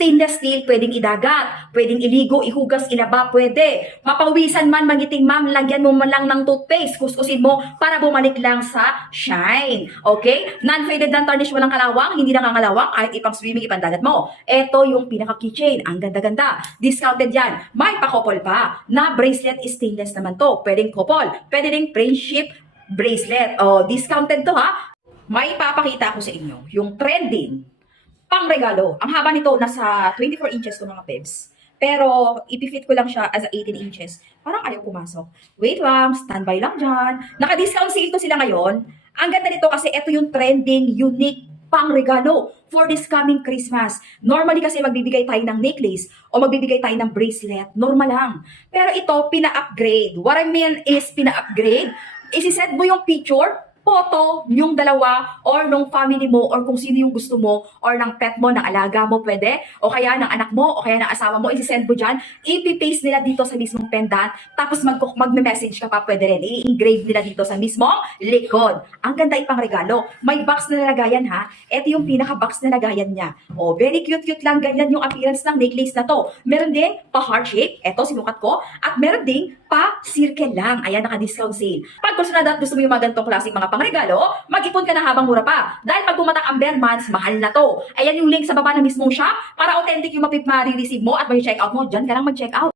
stainless steel, pwedeng idagat, pwedeng iligo, ihugas, ilaba, pwede. Mapawisan man, magiting ma'am, lagyan mo man lang ng toothpaste, kuskusin mo para bumalik lang sa shine. Okay? Non-faded, non-tarnish, walang kalawang, hindi nangangalawang, kahit ipang swimming, ipang dagat mo. Ito yung pinaka-keychain, ang ganda-ganda. Discounted yan. May pakopol pa na bracelet, stainless naman to. Pwedeng kopol, pwede ding friendship bracelet. O, discounted to ha. May ipapakita ko sa inyo, yung trending pang regalo. Ang haba nito, nasa 24 inches to mga pebs. Pero, ipifit ko lang siya as 18 inches. Parang ayaw pumasok. Wait lang, standby lang dyan. Naka-discount sale to sila ngayon. Ang ganda nito kasi ito yung trending, unique pang regalo for this coming Christmas. Normally kasi magbibigay tayo ng necklace o magbibigay tayo ng bracelet. Normal lang. Pero ito, pina-upgrade. What I mean is pina-upgrade. Isi-set mo yung picture, photo, yung dalawa, or nung family mo, or kung sino yung gusto mo, or ng pet mo, ng alaga mo, pwede, o kaya ng anak mo, o kaya ng asawa mo, isi-send mo dyan, ipipaste nila dito sa mismong pendant, tapos magme-message ka pa, pwede rin, i-engrave nila dito sa mismong likod. Ang ganda ipang regalo. May box na nalagayan ha. Ito yung pinaka-box na nalagayan niya. O, very cute-cute lang, ganyan yung appearance ng necklace na to. Meron din pa-heart shape, eto sinukat ko, at meron din pa-circle lang. Ayan, naka-discount sale. Pag personal at gusto mo yung mga ganitong klaseng mga pangregalo, mag-ipon ka na habang mura pa. Dahil pag pumatak ang bare months, mahal na to. Ayan yung link sa baba ng mismong shop para authentic yung ma-receive mo at may check out mo. Diyan ka lang mag-check out.